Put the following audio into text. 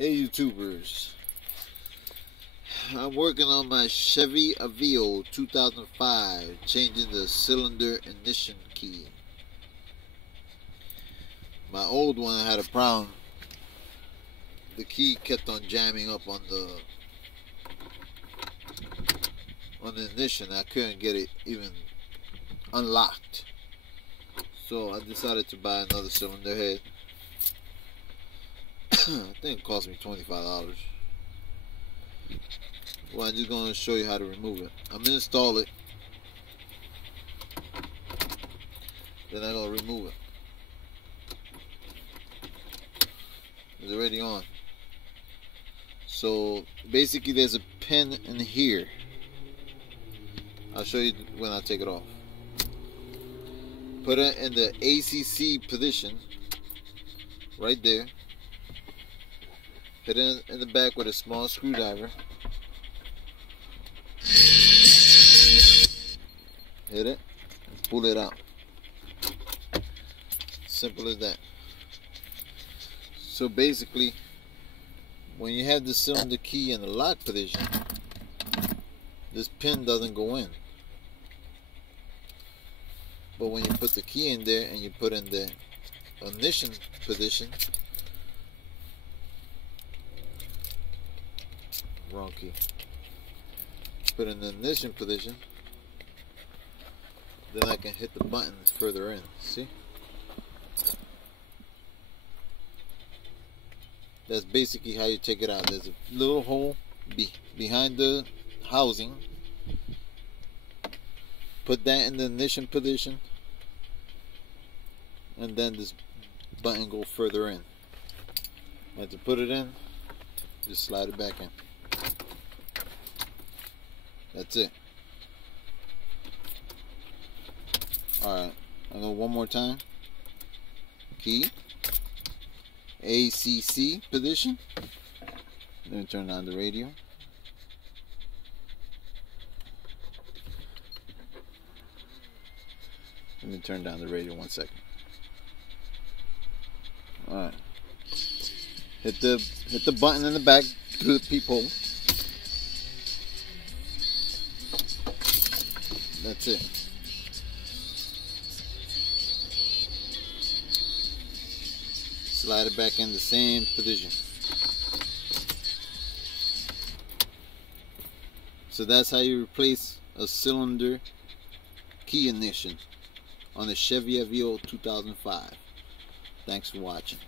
Hey YouTubers, I'm working on my Chevy Aveo 2005, changing the cylinder ignition key. My old one had a problem. The key kept on jamming up on the ignition. I couldn't get it even unlocked. So I decided to buy another cylinder head. I think it cost me $25. Well, I'm just going to show you how to remove it. I'm going to install it. Then I'm going to remove it. It's already on. So basically there's a pin in here. I'll show you when I take it off. Put it in the ACC position. Right there. Hit it in the back with a small screwdriver. Hit it and pull it out. Simple as that. So basically, when you have the cylinder key in the lock position, this pin doesn't go in. But when you put the key in there and you put in the ignition position, wrong key. Put in the ignition position, then I can hit the buttons further in. See? That's basically how you take it out. There's a little hole behind the housing. Put that in the ignition position, and then this button go further in. And to put it in, just slide it back in. That's it. Alright, I'll go one more time. Key. ACC position. Then turn on the radio. Let me turn down the radio 1 second. Alright. Hit the button in the back through the peephole. That's it. Slide it back in the same position. So that's how you replace a cylinder key ignition on the Chevy Aveo 2005. Thanks for watching.